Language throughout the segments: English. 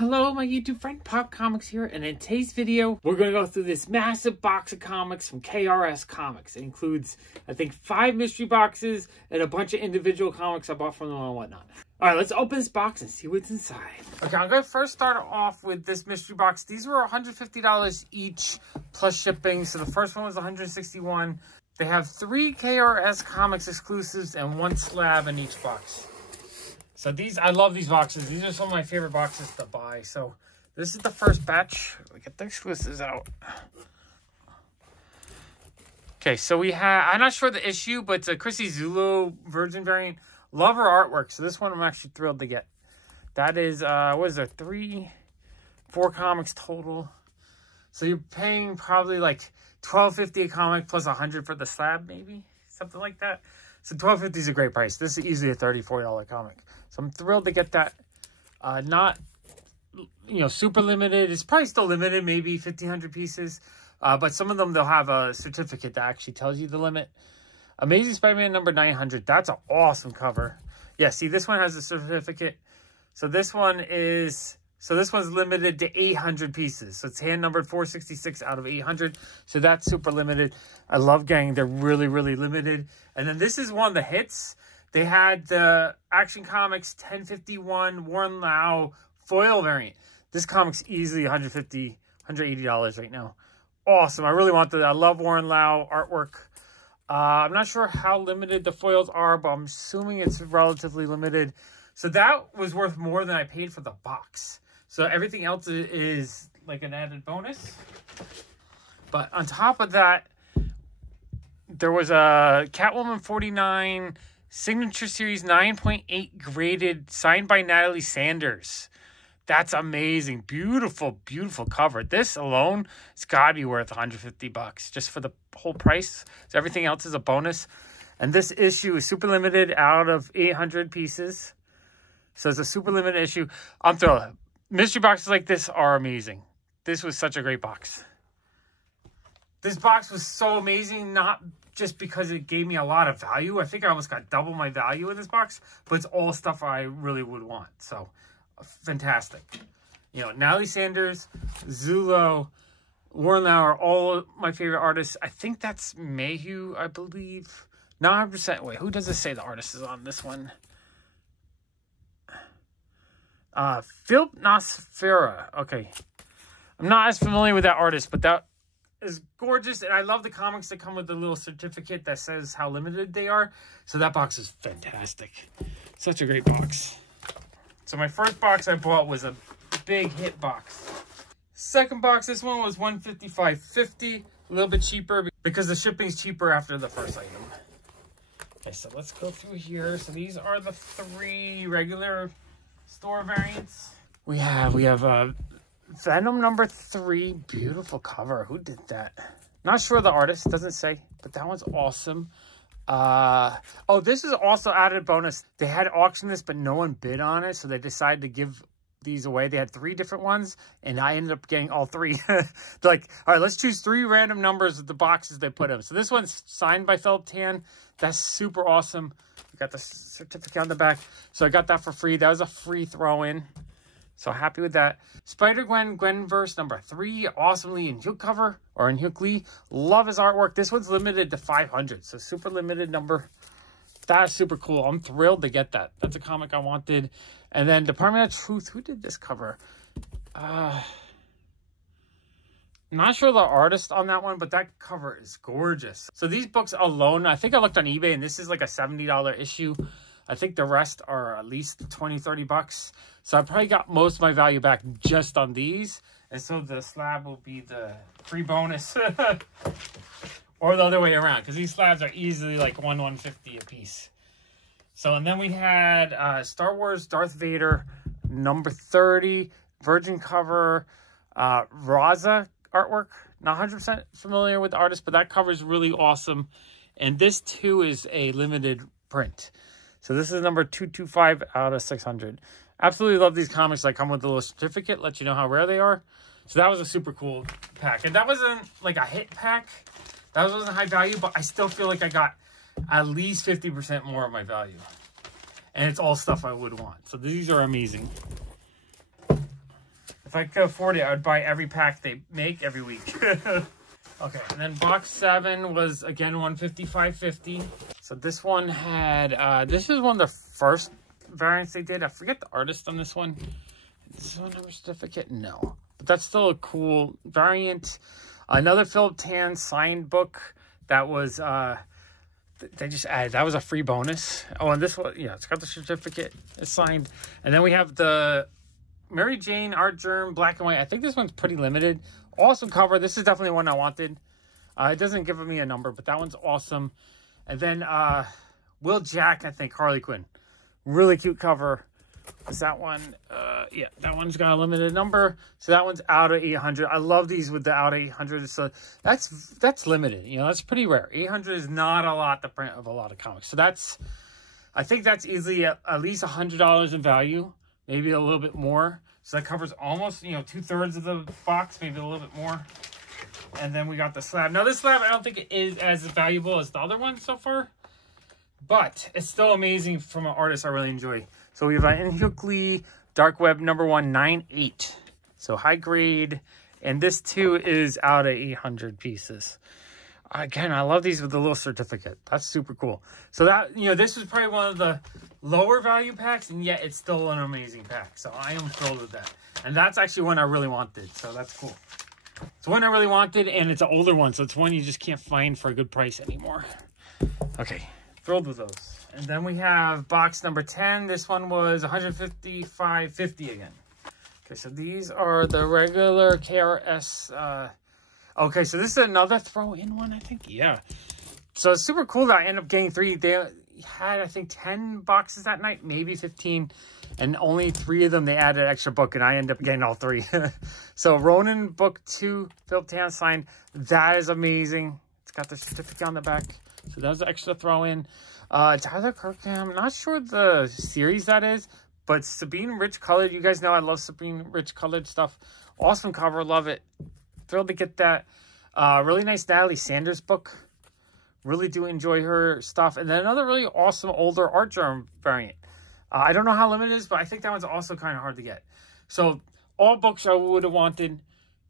Hello, my YouTube friend, Pop Comics here, and in today's video, we're going to go through this massive box of comics from KRS Comics. It includes, I think, 5 mystery boxes and a bunch of individual comics I bought from them and whatnot. Alright, let's open this box and see what's inside. Okay, I'm going to first start off with this mystery box. These were $150 each, plus shipping. So the first one was $161. They have 3 KRS Comics exclusives and 1 slab in each box. So these, I love these boxes. These are some of my favorite boxes to buy. So this is the first batch. We get the exclusives out. Okay, so we have, I'm not sure the issue, but it's a Chrissy Zulu Virgin variant. Love her artwork. So this one I'm actually thrilled to get. That is, what is there, 4 comics total. So you're paying probably like $12.50 a comic plus $100 for the slab, maybe? Something like that. So $12.50 is a great price. This is easily a $34 comic. So I'm thrilled to get that. Not, you know, super limited. It's probably still limited, maybe 1,500 pieces. But some of them, they'll have a certificate that actually tells you the limit. Amazing Spider-Man number 900. That's an awesome cover. Yeah, see, this one has a certificate. So this one is... So this one's limited to 800 pieces. So it's hand numbered 466 out of 800. So that's super limited. I love getting, they're really, really limited. And then this is one of the hits. They had the Action Comics 1051 Warren Lau foil variant. This comic's easily $150, $180 right now. Awesome. I really want that. I love Warren Lau artwork. I'm not sure how limited the foils are, but I'm assuming it's relatively limited. So that was worth more than I paid for the box. So everything else is like an added bonus. But on top of that, there was a Catwoman 49 Signature Series 9.8 graded signed by Natalie Sanders. That's amazing. Beautiful, beautiful cover. This alone, it's got to be worth $150 just for the whole price. So everything else is a bonus. And this issue is super limited out of 800 pieces. So it's a super limited issue. I'm thrilled. Mystery boxes like this are amazing. This was such a great box. This box was so amazing, not just because it gave me a lot of value. I think I almost got double my value in this box, but it's all stuff I really would want. So, fantastic. You know, Natalie Sanders, Zulu, Warren Lau are all my favorite artists. I think that's Mayhew, I believe. Not 100%. Wait, who does it say the artist is on this one? Philip Nosfera. Okay. I'm not as familiar with that artist, but that is gorgeous. And I love the comics that come with the little certificate that says how limited they are. So that box is fantastic. Such a great box. So my first box I bought was a big hit box. Second box, this one was $155.50. A little bit cheaper because the shipping's cheaper after the first item. Okay, so let's go through here. So these are the 3 regular store variants. We have Venom number 3, beautiful cover. Who did that? Not sure the artist, doesn't say, but that one's awesome. Oh, this is also added bonus. They had auctioned this, but no one bid on it, so they decided to give these away. They had 3 different ones, and I ended up getting all 3. Like, all right, let's choose 3 random numbers of the boxes they put in. So this one's signed by Philip Tan. That's super awesome. Got the certificate on the back. So I got that for free. That was a free throw-in. So happy with that. Spider-Gwen Gwenverse number 3. Awesomely in Hugh cover. Or in Hugh Lee. Love his artwork. This one's limited to 500. So super limited number. That's super cool. I'm thrilled to get that. That's a comic I wanted. And then Department of Truth. Who did this cover? Not sure the artist on that one, but that cover is gorgeous. So these books alone, I think I looked on eBay, and this is like a $70 issue. I think the rest are at least $20, $30. So I probably got most of my value back just on these. And so the slab will be the free bonus. Or the other way around, because these slabs are easily like $150 a piece. So, and then we had Star Wars Darth Vader number 30, Virgin cover, Raza artwork. Not 100% familiar with the artist, but that cover is really awesome. And this too is a limited print. So this is number 225 out of 600. Absolutely love these comics that come with a little certificate, let you know how rare they are. So that was a super cool pack. And that wasn't like a hit pack. That wasn't high value, but I still feel like I got at least 50% more of my value. And it's all stuff I would want. So these are amazing. If I could afford it, I would buy every pack they make every week. Okay, and then box 7 was, again, $155.50. So this one had, this is one of the first variants they did. I forget the artist on this one. Is this one number certificate? No. But that's still a cool variant. Another Philip Tan signed book that was, they just added. That was a free bonus. Oh, and this one, yeah, it's got the certificate. It's signed. And then we have the Mary Jane Art Germ black and white. I think this one's pretty limited. Awesome cover. This is definitely one I wanted. It doesn't give me a number, but that one's awesome. And then Will Jack, I think, Harley Quinn. Really cute cover. Is that one? Yeah, that one's got a limited number. So that one's out of 800. I love these with the out of 800. So that's limited. You know, that's pretty rare. 800 is not a lot to print of a lot of comics. So that's, I think that's easily at least $100 in value. Maybe a little bit more. So that covers almost, you know, 2/3 of the box, maybe a little bit more. And then we got the slab. Now, this slab, I don't think it is as valuable as the other one so far. But it's still amazing from an artist I really enjoy. So we have an Inhukley Dark Web number 198. So high grade. And this, too, is out of 800 pieces. Again, I love these with the little certificate. That's super cool. So that, you know, this was probably one of the lower value packs, and yet it's still an amazing pack. So I am thrilled with that. And that's actually one I really wanted. So that's cool. It's one I really wanted, and it's an older one. So it's one you just can't find for a good price anymore. Okay, thrilled with those. And then we have box number 10. This one was $155.50 again. Okay, so these are the regular KRS. Okay, so this is another throw-in one, I think. Yeah. So it's super cool that I ended up getting 3. They had, I think, 10 boxes that night, maybe 15. And only 3 of them, they added an extra book, and I ended up getting all 3. So Ronin Book 2, Philip Tan signed. That is amazing. It's got the certificate on the back. So that was the extra throw-in. Tyler Kirkham, I'm not sure the series that is, but Sabine Rich Colored. You guys know I love Sabine Rich Colored stuff. Awesome cover, love it. Thrilled to get that. Really nice Natalie Sanders book. Really do enjoy her stuff. And then another really awesome older Art Germ variant. I don't know how limited it is, but I think that one's also kind of hard to get. So all books I would have wanted.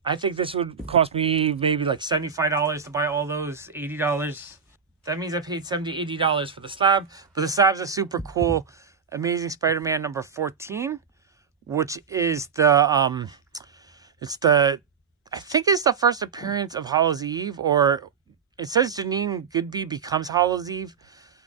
I think this would cost me maybe like $75 to buy all those, $80. That means I paid $70, $80 for the slab. But the slab's a super cool Amazing Spider-Man number 14, which is the, I think it's the first appearance of Hallows Eve, or it says Janine Goodby becomes Hallows Eve.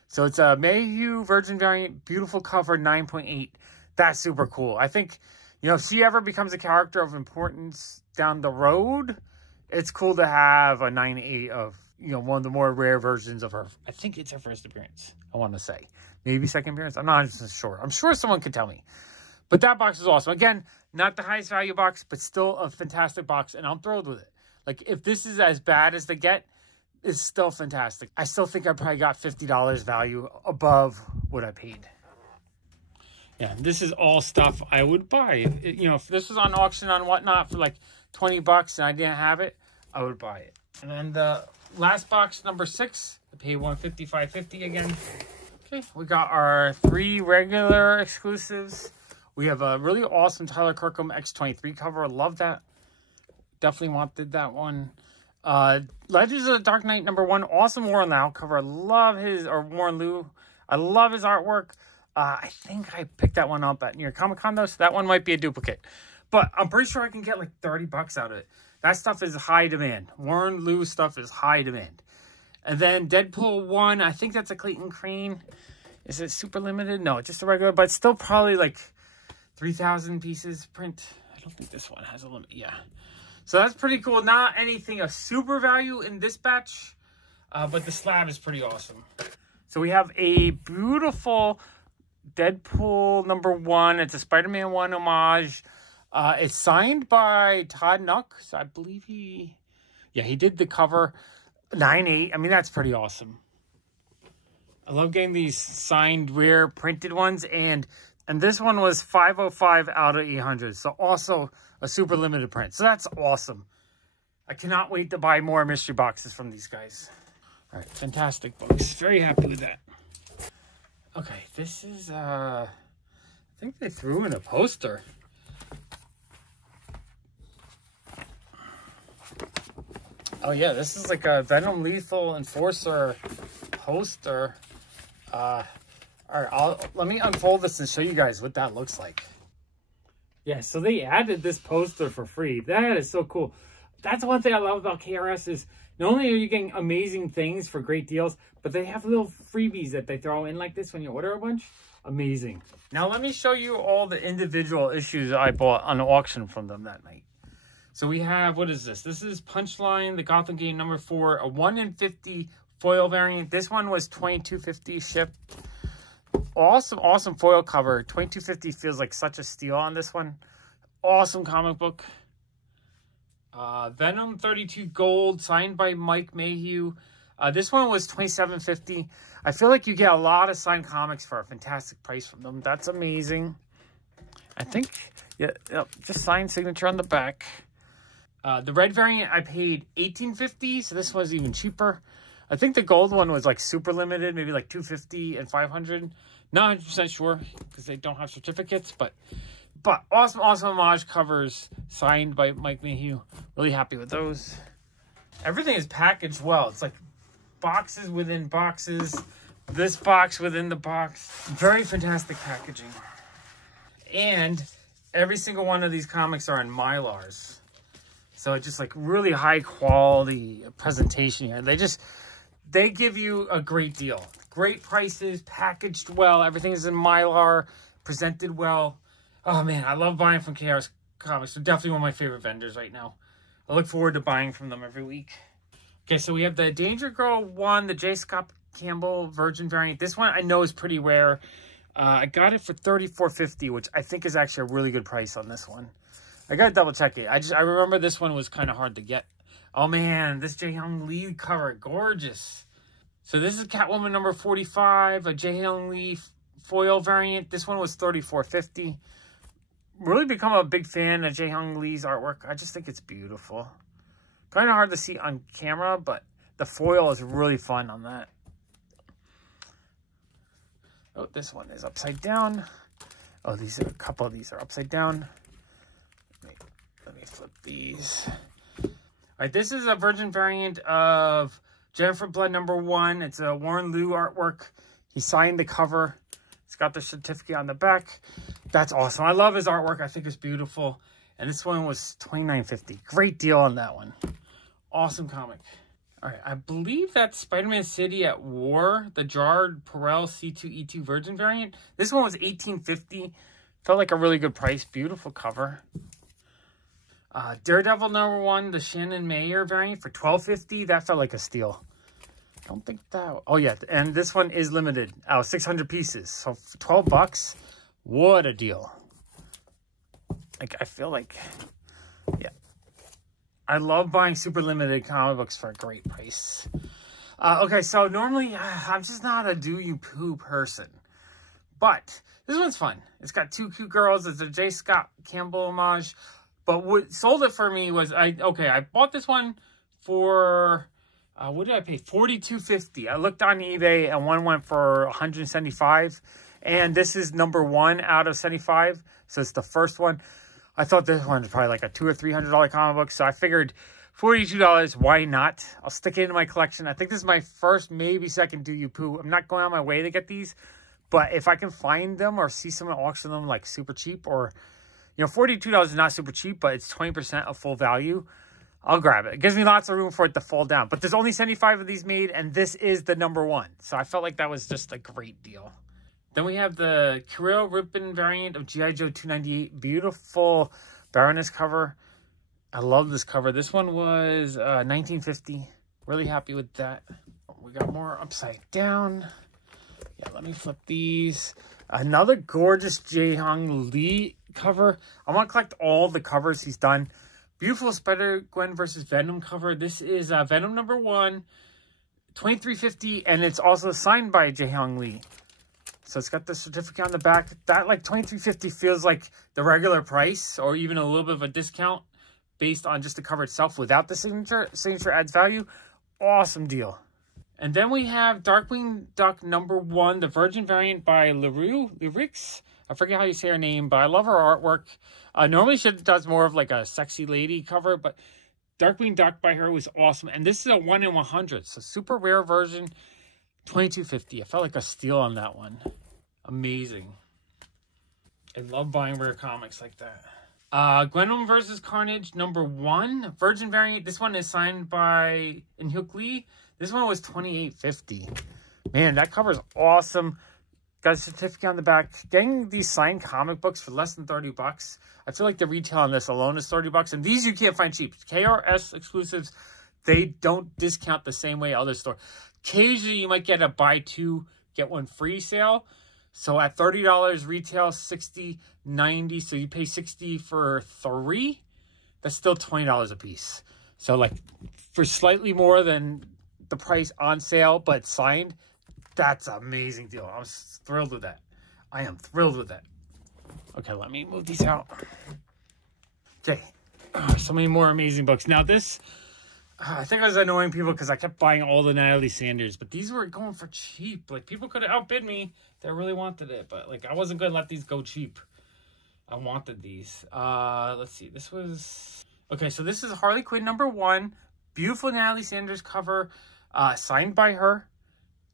So it's a Mayhew Virgin variant, beautiful cover, 9.8. That's super cool. I think, you know, if she ever becomes a character of importance down the road, it's cool to have a 9.8 of, you know, one of the more rare versions of her. I think it's her first appearance, I want to say. Maybe second appearance. I'm not sure. I'm sure someone could tell me. But that box is awesome. Again, not the highest value box, but still a fantastic box, and I'm thrilled with it. Like, if this is as bad as they get, it's still fantastic. I still think I probably got $50 value above what I paid. Yeah, this is all stuff I would buy. You know, if this was on auction on whatnot for like 20 bucks and I didn't have it, I would buy it. And then the last box, number 6, I paid $155.50 again. Okay, we got our 3 regular exclusives. We have a really awesome Tyler Kirkham X23 cover. I love that. Definitely wanted that one. Legends of the Dark Knight number 1. Awesome Warren Lau cover. I love his, or Warren Liu. I love his artwork. I think I picked that one up at New York Comic Con though, so that one might be a duplicate. But I'm pretty sure I can get like 30 bucks out of it. That stuff is high demand. Warren Liu stuff is high demand. And then Deadpool 1, I think that's a Clayton Crane. Is it super limited? No, just a regular, but still probably like 3,000 pieces print. I don't think this one has a limit. Yeah. So that's pretty cool. Not anything of super value in this batch, but the slab is pretty awesome. So we have a beautiful Deadpool number 1. It's a Spider-Man 1 homage. It's signed by Todd Nuck. So I believe he did the cover. 9.8. I mean, that's pretty awesome. I love getting these signed rare printed ones, and this one was 505 out of 800. So also a super limited print. So that's awesome. I cannot wait to buy more mystery boxes from these guys. All right, fantastic books. Very happy with that. Okay, this is, I think they threw in a poster. Oh yeah, this is like a Venom Lethal Enforcer poster. All right, let me unfold this and show you guys what that looks like. Yeah, so they added this poster for free. That is so cool. That's one thing I love about KRS is not only are you getting amazing things for great deals, but they have little freebies that they throw in like this when you order a bunch. Amazing. Now let me show you all the individual issues I bought on auction from them that night. So we have, what is this? This is Punchline, the Gotham game number 4, a 1 in 50 foil variant. This one was $22.50 shipped. Awesome foil cover. $22.50 feels like such a steal on this one. Awesome comic book. Venom 32 Gold, signed by Mike Mayhew. This one was $27.50. I feel like you get a lot of signed comics for a fantastic price from them. That's amazing. I think, yeah, just signed signature on the back. The red variant I paid $18.50, so this was even cheaper. I think the gold one was like super limited, maybe like $250 and $500. Not 100% sure because they don't have certificates, but awesome homage covers signed by Mike Mayhew. Really happy with those. Everything is packaged well. It's like boxes within boxes. This box within the box. Very fantastic packaging. And every single one of these comics are in Mylars. So it's just like really high quality presentation here. They give you a great deal. Great prices, packaged well. Everything is in Mylar, presented well. Oh man, I love buying from KRS Comics. They're definitely one of my favorite vendors right now. I look forward to buying from them every week. Okay, so we have the Danger Girl 1, the J. Scott Campbell Virgin variant. This one I know is pretty rare. I got it for $34.50, which I think is actually a really good price on this one. I gotta double check it. I remember this one was kind of hard to get. Oh man, this Jae-Hyung Lee cover, gorgeous. So this is Catwoman number 45, a Jae-Hyung Lee foil variant. This one was $34.50. Really become a big fan of Jae-Hyung Lee's artwork. I just think it's beautiful. Kind of hard to see on camera, but the foil is really fun on that. Oh, this one is upside down. Oh, a couple of these are upside down. Let me flip these. All right, this is a Virgin variant of Jennifer Blood number 1. It's a Warren Liu artwork. He signed the cover. It's got the certificate on the back. That's awesome. I love his artwork. I think it's beautiful. And this one was $29.50. Great deal on that one. Awesome comic. All right, I believe that's Spider-Man City at War, the Gerard Perel C2E2 Virgin variant. This one was $18.50. Felt like a really good price. Beautiful cover. Daredevil number 1, the Shannon Mayer variant for $12.50. That felt like a steal. I don't think that... Oh, yeah. And this one is limited. 600 pieces. So for $12, what a deal. Like, I feel like... Yeah. I love buying super limited comic books for a great price. Okay, so normally, I'm just not a do-you-poo person. But this one's fun. It's got 2 cute girls. It's a J. Scott Campbell homage. But what sold it for me was, I bought this one for, what did I pay? $42.50. I looked on eBay and one went for $175. And this is number 1 out of 75. So it's the first one. I thought this one was probably like a $200 or $300 comic book. So I figured $42, why not? I'll stick it into my collection. I think this is my first, maybe second Do You Poo. I'm not going on my way to get these. But if I can find them or see someone auction them like super cheap or... You know, $42 is not super cheap, but it's 20% of full value. I'll grab it. It gives me lots of room for it to fall down. But there's only 75 of these made, and this is the number 1. So I felt like that was just a great deal. Then we have the Kirill Ripken variant of G.I. Joe 298. Beautiful Baroness cover. I love this cover. This one was $19.50. Really happy with that. We got more upside down. Yeah, let me flip these. Another gorgeous Jae-Hyung Lee cover. I want to collect all the covers he's done. Beautiful Spider-Gwen versus Venom cover. This is Venom number 1, $23.50, and it's also signed by Jae-Hyung Lee. So it's got the certificate on the back. That like $23.50 feels like the regular price, or even a little bit of a discount based on just the cover itself without the signature. Signature adds value. Awesome deal. And then we have Darkwing Duck number 1, the Virgin variant by Lyrix. I forget how you say her name, but I love her artwork. Normally she does more of like a sexy lady cover, but Darkwing Duck by her was awesome. And this is a 1 in 100. So super rare version. $22.50. I felt like a steal on that one. Amazing. I love buying rare comics like that. Gwendoline vs. Carnage #1. Virgin variant. This one is signed by In-Hyuk Lee. This one was $28.50. Man, that cover is awesome. Got a certificate on the back. Getting these signed comic books for less than $30. I feel like the retail on this alone is $30. And these you can't find cheap. KRS exclusives, they don't discount the same way other stores. Occasionally, you might get a buy two, get one free sale. So at $30 retail, $60, $90. So you pay $60 for 3. That's still $20 a piece. So like for slightly more than the price on sale, but signed, that's an amazing deal. I'm thrilled with that. I am thrilled with that. Okay, let me move these out. Okay, so many more amazing books. Now this, I think I was annoying people because I kept buying all the Natalie Sanders, but these were going for cheap. Like people could have outbid me. They really wanted it, but like I wasn't gonna let these go cheap. I wanted these. Let's see. This was okay. So this is Harley Quinn #1. Beautiful Natalie Sanders cover, signed by her.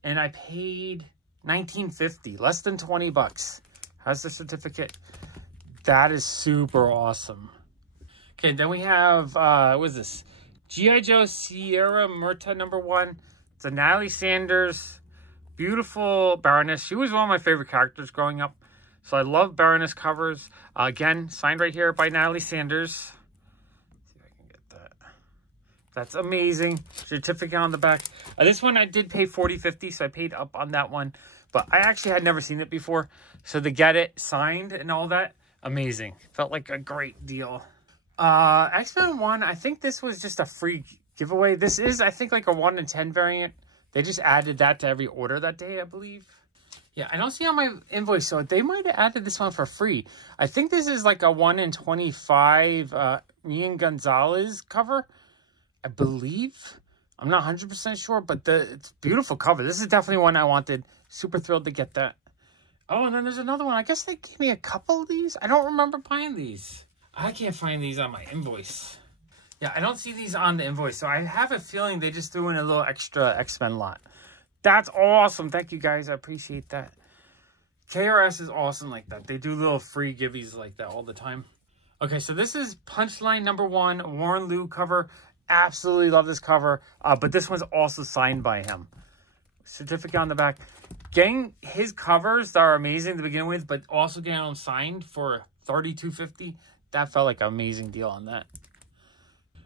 And I paid $19.50, less than $20. Has the certificate. That is super awesome. Okay, then we have, what is this? G.I. Joe Sierra Murta #1. It's a Natalie Sanders, beautiful Baroness. She was one of my favorite characters growing up. So I love Baroness covers. Again, signed right here by Natalie Sanders. That's amazing. Certificate on the back. This one I did pay $40.50, so I paid up on that one. But I actually had never seen it before. So to get it signed and all that, amazing. Felt like a great deal. X-Men 1, I think this was just a free giveaway. This is, I think, like a 1 in 10 variant. They just added that to every order that day, I believe. Yeah, I don't see on my invoice, so they might have added this one for free. I think this is like a 1 in 25 Rian Gonzalez cover. I believe. I'm not 100% sure, but it's a beautiful cover. This is definitely one I wanted. Super thrilled to get that. Oh, and then there's another one. I guess they gave me a couple of these. I don't remember buying these. I can't find these on my invoice. Yeah, I don't see these on the invoice, so I have a feeling they just threw in a little extra X-Men lot. That's awesome. Thank you, guys. I appreciate that. KRS is awesome like that. They do little free giveies like that all the time. Okay, so this is Punchline #1, Warren Liu cover. Absolutely love this cover, but this one's also signed by him. Certificate on the back. Getting his covers that are amazing to begin with, but also getting them signed for $32.50. That felt like an amazing deal on that.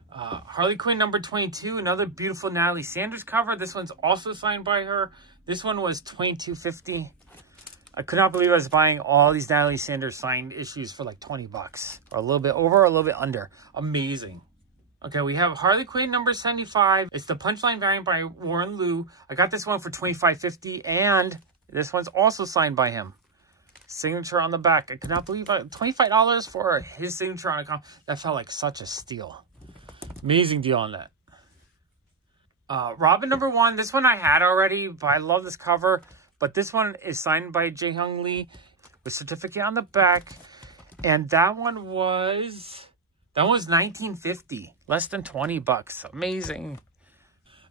Harley Quinn #22, another beautiful Natalie Sanders cover. This one's also signed by her. This one was $22.50. I could not believe I was buying all these Natalie Sanders signed issues for like $20, or a little bit over, or a little bit under. Amazing. Okay, we have Harley Quinn #75. It's the Punchline variant by Warren Liu. I got this one for $25.50, and this one's also signed by him. Signature on the back. I could not believe $25 for his signature on a comic. That felt like such a steal. Amazing deal on that. Robin #1. This one I had already, but I love this cover. But this one is signed by Jae-Hyung Lee with certificate on the back. And that one was $19.50. Less than $20. Amazing.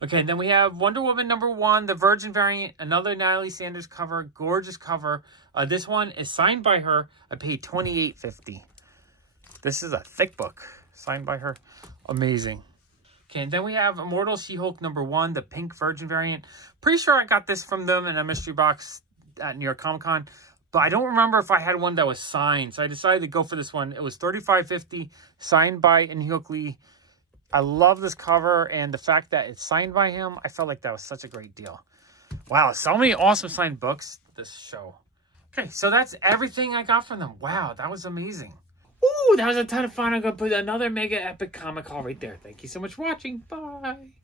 Okay, and then we have Wonder Woman #1, the Virgin variant, another Natalie Sanders cover, gorgeous cover. This one is signed by her. I paid $28.50. This is a thick book, signed by her. Amazing. Okay, and then we have Immortal She-Hulk #1, the pink Virgin variant. Pretty sure I got this from them in a mystery box at New York Comic Con. But I don't remember if I had one that was signed. So I decided to go for this one. It was $35.50, signed by In-Hyuk Lee. I love this cover. And the fact that it's signed by him, I felt like that was such a great deal. Wow, so many awesome signed books this show. Okay, so that's everything I got from them. Wow, that was amazing. Ooh, that was a ton of fun. I'm going to put another mega epic comic haul right there. Thank you so much for watching. Bye.